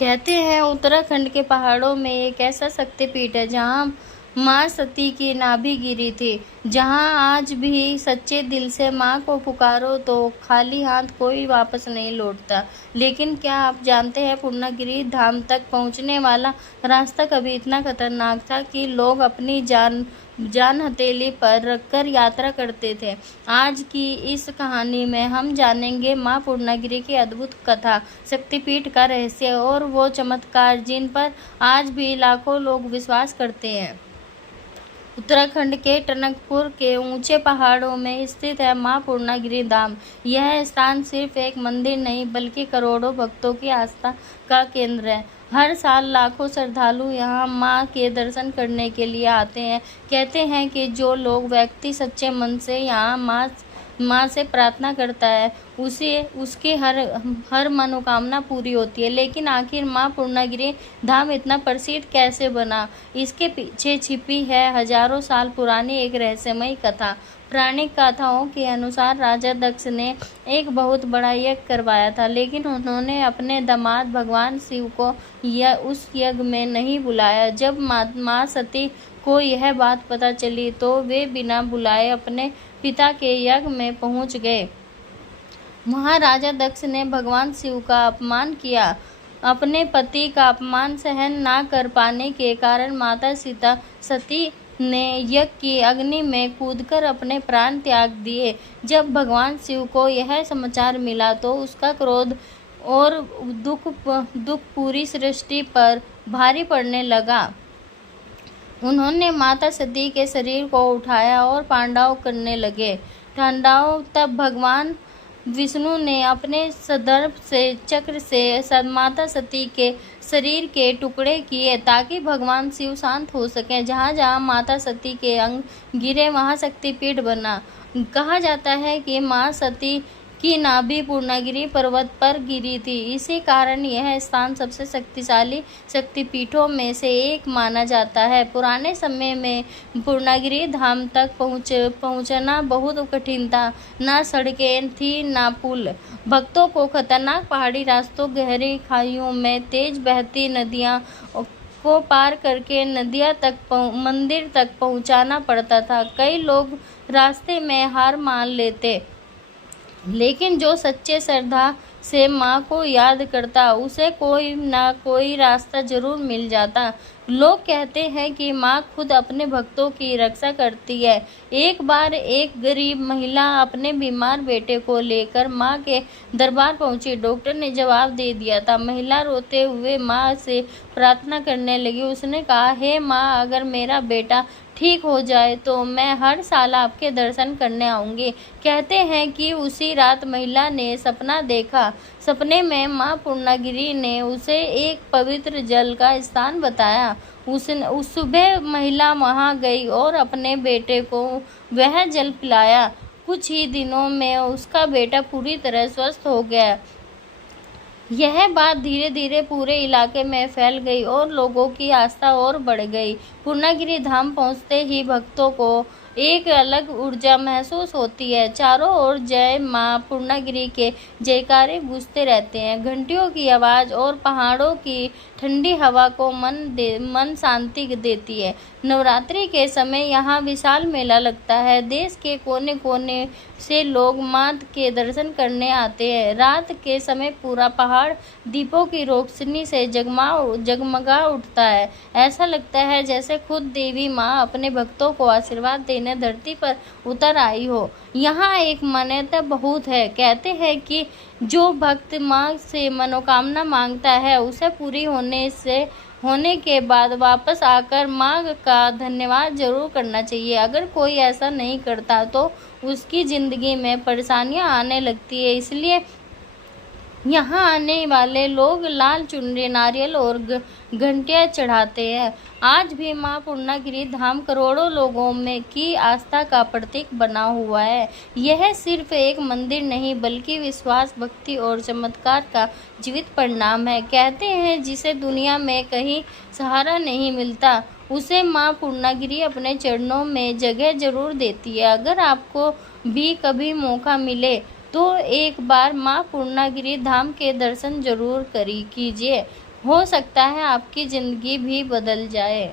कहते हैं उत्तराखंड के पहाड़ों में एक ऐसा शक्तिपीठ है जहां मां सती की नाभि गिरी थी, जहां आज भी सच्चे दिल से मां को पुकारो तो खाली हाथ कोई वापस नहीं लौटता। लेकिन क्या आप जानते हैं, पूर्णागिरि धाम तक पहुंचने वाला रास्ता कभी इतना खतरनाक था कि लोग अपनी जान हथेली पर रखकर यात्रा करते थे। आज की इस कहानी में हम जानेंगे मां पूर्णागिरि की अद्भुत कथा, शक्तिपीठ का रहस्य और वो चमत्कार जिन पर आज भी लाखों लोग विश्वास करते हैं। उत्तराखंड के टनकपुर के ऊंचे पहाड़ों में स्थित है मां पूर्णागिरि धाम। यह स्थान सिर्फ एक मंदिर नहीं बल्कि करोड़ों भक्तों की आस्था का केंद्र है। हर साल लाखों श्रद्धालु यहां मां के दर्शन करने के लिए आते हैं। कहते हैं कि जो लोग व्यक्ति सच्चे मन से यहां मां से प्रार्थना करता है उसे उसकी हर मनोकामना पूरी होती है। लेकिन आखिर मां पूर्णागिरि धाम इतना प्रसिद्ध कैसे बना? इसके पीछे छिपी है हजारों साल पुरानी एक रहस्यमयी कथा। पौराणिक कथाओं के अनुसार राजा दक्ष ने एक बहुत बड़ा यज्ञ करवाया था, लेकिन उन्होंने अपने दामाद भगवान शिव को उस यज्ञ में नहीं बुलाया। जब मां सती को यह बात पता चली तो वे बिना बुलाए अपने पिता के यज्ञ में पहुंच गए। वहां राजा दक्ष ने भगवान शिव का अपमान किया। अपने पति का अपमान सहन ना कर पाने के कारण माता सती ने यज्ञ की अग्नि में कूदकर अपने प्राण त्याग दिए। जब भगवान शिव को यह समाचार मिला तो उसका क्रोध और दुख पूरी सृष्टि पर भारी पड़ने लगा। उन्होंने माता सती के शरीर को उठाया और पांडाव करने लगे। तब भगवान विष्णु ने अपने सदर्भ से चक्र से माता सती के शरीर के टुकड़े किए ताकि भगवान शिव शांत हो सके। जहाँ जहाँ माता सती के अंग गिरे वहाँ शक्तिपीठ बना। कहा जाता है कि माँ सती की नाभि पूर्णागिरि पर्वत पर गिरी थी। इसी कारण यह स्थान सबसे शक्तिशाली शक्तिपीठों में से एक माना जाता है। पुराने समय में पूर्णागिरि धाम तक पहुंचना बहुत कठिन था। ना सड़कें थी ना पुल। भक्तों को खतरनाक पहाड़ी रास्तों, गहरी खाइयों में तेज बहती नदियां को पार करके मंदिर तक पहुंचाना पड़ता था। कई लोग रास्ते में हार मान लेते, लेकिन जो सच्चे श्रद्धा से माँ को याद करता उसे कोई ना कोई रास्ता जरूर मिल जाता। लोग कहते हैं कि माँ खुद अपने भक्तों की रक्षा करती है। एक बार एक गरीब महिला अपने बीमार बेटे को लेकर माँ के दरबार पहुंची। डॉक्टर ने जवाब दे दिया था। महिला रोते हुए माँ से प्रार्थना करने लगी। उसने कहा, हे माँ, अगर मेरा बेटा ठीक हो जाए तो मैं हर साल आपके दर्शन करने आऊंगी। कहते हैं कि उसी रात महिला ने सपना देखा। सपने में मां पूर्णागिरि ने उसे एक पवित्र जल का स्थान बताया। उस सुबह महिला वहां गई और अपने बेटे को वह जल पिलाया। कुछ ही दिनों में उसका बेटा पूरी तरह स्वस्थ हो गया। यह बात धीरे धीरे पूरे इलाके में फैल गई और लोगों की आस्था और बढ़ गई। पूर्णागिरि धाम पहुंचते ही भक्तों को एक अलग ऊर्जा महसूस होती है। चारों ओर जय मां पूर्णागिरि के जयकारे गूंजते रहते हैं। घंटियों की आवाज और पहाड़ों की ठंडी हवा को मन शांति देती है। नवरात्रि के समय यहाँ विशाल मेला लगता है। देश के कोने कोने से लोग मां के दर्शन करने आते हैं। रात के समय पूरा पहाड़ दीपों की रोशनी से जगमगा उठता है। ऐसा लगता है जैसे खुद देवी माँ अपने भक्तों को आशीर्वाद देने धरती पर उतर आई हो। यहाँ एक मान्यता बहुत है। कहते हैं कि जो भक्त माँ से मनोकामना मांगता है उसे पूरी होने के बाद वापस आकर माँ का धन्यवाद जरूर करना चाहिए। अगर कोई ऐसा नहीं करता तो उसकी जिंदगी में परेशानियां आने लगती है। इसलिए यहाँ आने वाले लोग लाल चुनरी, नारियल और घंटियां चढ़ाते हैं। आज भी मां पूर्णागिरि धाम करोड़ों लोगों में की आस्था का प्रतीक बना हुआ है। यह सिर्फ एक मंदिर नहीं बल्कि विश्वास, भक्ति और चमत्कार का जीवित परिणाम है। कहते हैं जिसे दुनिया में कहीं सहारा नहीं मिलता उसे मां पूर्णागिरि अपने चरणों में जगह जरूर देती है। अगर आपको भी कभी मौका मिले तो एक बार मां पूर्णागिरि धाम के दर्शन जरूर कीजिए। हो सकता है आपकी ज़िंदगी भी बदल जाए।